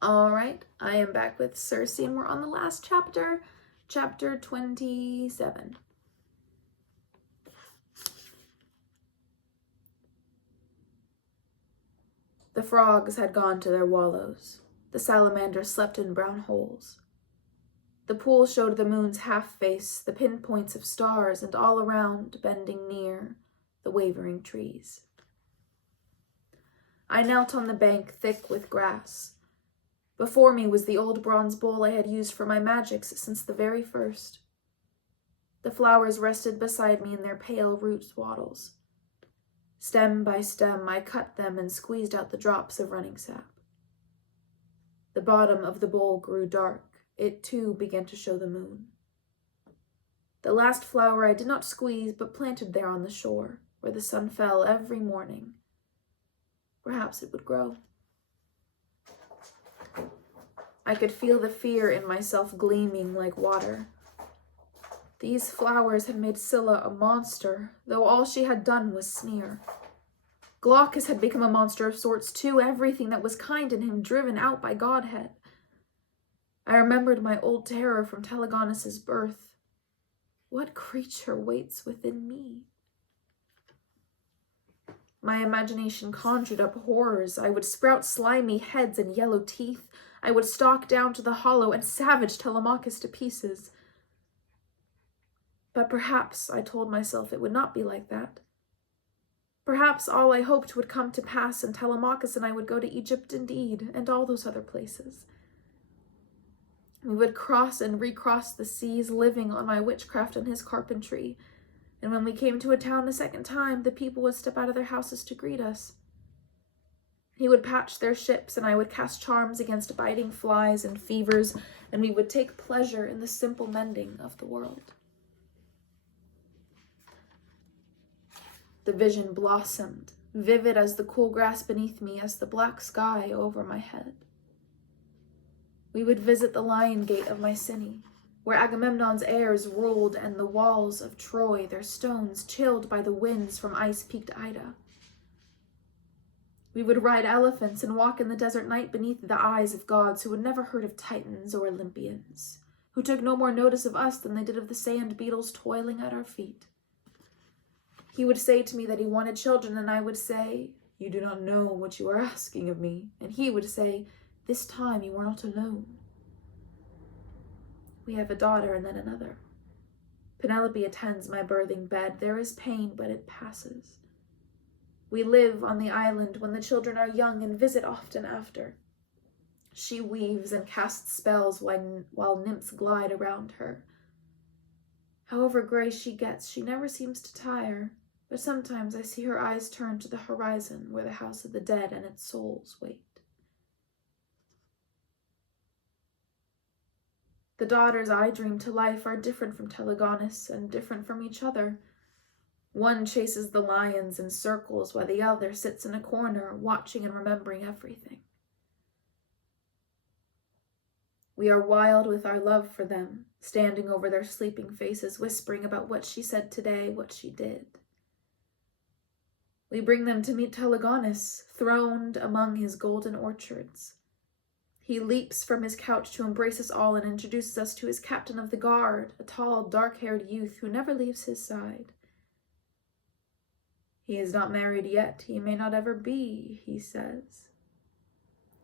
All right, I am back with Circe, and we're on the last chapter, chapter 27. The frogs had gone to their wallows. The salamanders slept in brown holes. The pool showed the moon's half-face, the pinpoints of stars, and all around, bending near, the wavering trees. I knelt on the bank, thick with grass. Before me was the old bronze bowl I had used for my magics since the very first. The flowers rested beside me in their pale root wattles. Stem by stem, I cut them and squeezed out the drops of running sap. The bottom of the bowl grew dark. It, too, began to show the moon. The last flower I did not squeeze, but planted there on the shore, where the sun fell every morning. Perhaps it would grow. I could feel the fear in myself gleaming like water. These flowers had made Scylla a monster, though all she had done was sneer. Glaucus had become a monster of sorts, too, everything that was kind in him driven out by Godhead. I remembered my old terror from Telegonus's birth. What creature waits within me? My imagination conjured up horrors. I would sprout slimy heads and yellow teeth. I would stalk down to the hollow and savage Telemachus to pieces. But perhaps, I told myself, it would not be like that. Perhaps all I hoped would come to pass, and Telemachus and I would go to Egypt indeed, and all those other places. We would cross and recross the seas, living on my witchcraft and his carpentry. And when we came to a town a second time, the people would step out of their houses to greet us. He would patch their ships, and I would cast charms against biting flies and fevers, and we would take pleasure in the simple mending of the world. The vision blossomed, vivid as the cool grass beneath me, as the black sky over my head. We would visit the lion gate of Mycenae, where Agamemnon's heirs ruled, and the walls of Troy, their stones chilled by the winds from ice-peaked Ida. We would ride elephants and walk in the desert night beneath the eyes of gods who had never heard of Titans or Olympians, who took no more notice of us than they did of the sand beetles toiling at our feet. He would say to me that he wanted children, and I would say, "You do not know what you are asking of me." And he would say, "This time you are not alone." We have a daughter and then another. Penelope attends my birthing bed. There is pain, but it passes. We live on the island when the children are young and visit often after. She weaves and casts spells while nymphs glide around her. However gray she gets, she never seems to tire, but sometimes I see her eyes turn to the horizon where the house of the dead and its souls wait. The daughters I dream to life are different from Telegonus and different from each other. One chases the lions in circles while the other sits in a corner, watching and remembering everything. We are wild with our love for them, standing over their sleeping faces, whispering about what she said today, what she did. We bring them to meet Telegonus, throned among his golden orchards. He leaps from his couch to embrace us all and introduces us to his captain of the guard, a tall, dark-haired youth who never leaves his side. "He is not married yet, he may not ever be," he says.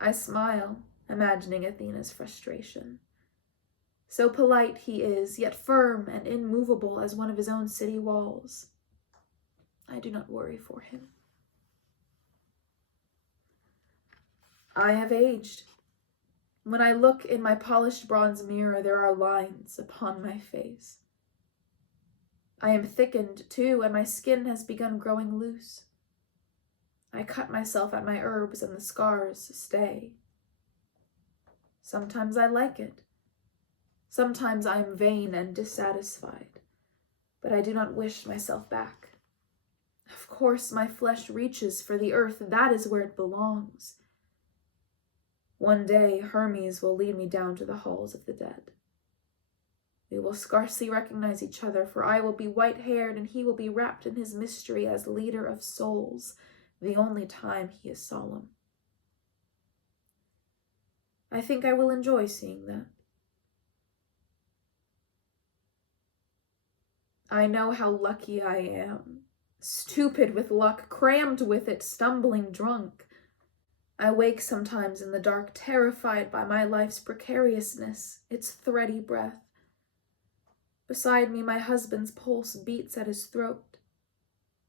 I smile, imagining Athena's frustration. So polite he is, yet firm and immovable as one of his own city walls. I do not worry for him. I have aged. When I look in my polished bronze mirror, there are lines upon my face. I am thickened, too, and my skin has begun growing loose. I cut myself at my herbs, and the scars stay. Sometimes I like it. Sometimes I am vain and dissatisfied, but I do not wish myself back. Of course, my flesh reaches for the earth. That is where it belongs. One day, Hermes will lead me down to the halls of the dead. We will scarcely recognize each other, for I will be white-haired and he will be wrapped in his mystery as leader of souls, the only time he is solemn. I think I will enjoy seeing that. I know how lucky I am. Stupid with luck, crammed with it, stumbling drunk. I wake sometimes in the dark, terrified by my life's precariousness, its thready breath. Beside me, my husband's pulse beats at his throat.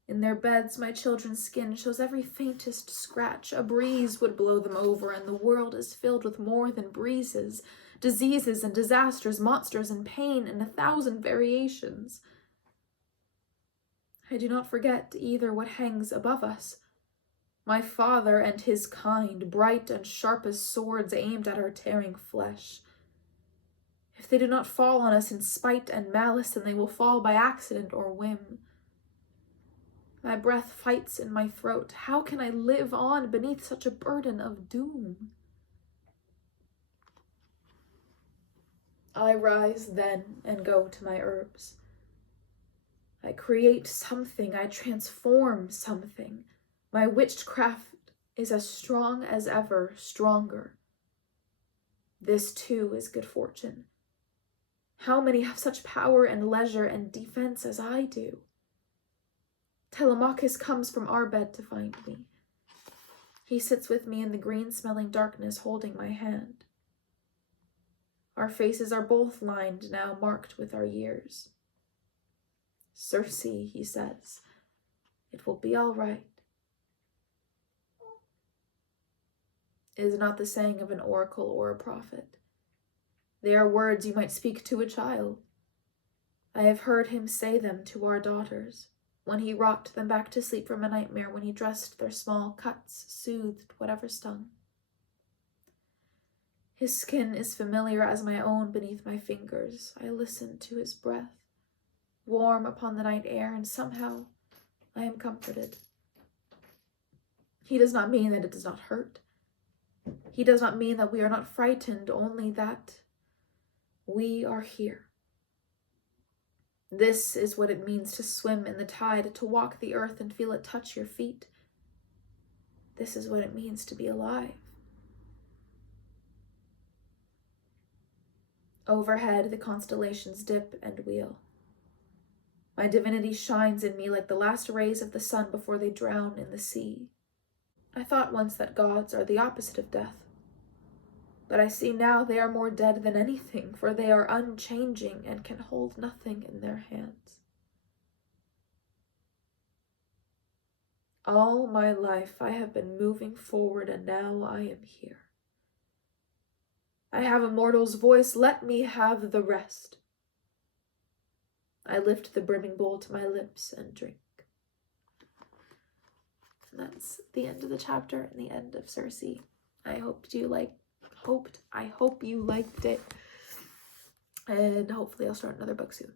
In their beds, my children's skin shows every faintest scratch. A breeze would blow them over, and the world is filled with more than breezes, diseases and disasters, monsters and pain in 1,000 variations. I do not forget either what hangs above us. My father and his kind, bright and sharp as swords aimed at our tearing flesh. If they do not fall on us in spite and malice, then they will fall by accident or whim. My breath fights in my throat. How can I live on beneath such a burden of doom? I rise then and go to my herbs. I create something, I transform something. My witchcraft is as strong as ever, stronger. This too is good fortune. How many have such power and leisure and defense as I do? Telemachus comes from our bed to find me. He sits with me in the green-smelling darkness, holding my hand. Our faces are both lined now, marked with our years. Circe, he says, it will be all right. It is not the saying of an oracle or a prophet. They are words you might speak to a child. I have heard him say them to our daughters, when he rocked them back to sleep from a nightmare, when he dressed their small cuts, soothed whatever stung. His skin is familiar as my own beneath my fingers. I listen to his breath, warm upon the night air, and somehow I am comforted. He does not mean that it does not hurt. He does not mean that we are not frightened, only that we are here. This is what it means to swim in the tide, to walk the earth and feel it touch your feet. This is what it means to be alive. Overhead, the constellations dip and wheel. My divinity shines in me like the last rays of the sun before they drown in the sea. I thought once that gods are the opposite of death. But I see now they are more dead than anything, for they are unchanging and can hold nothing in their hands. All my life I have been moving forward, and now I am here. I have a mortal's voice, let me have the rest. I lift the brimming bowl to my lips and drink. And that's the end of the chapter and the end of Circe. I hope you liked it. And hopefully I'll start another book soon.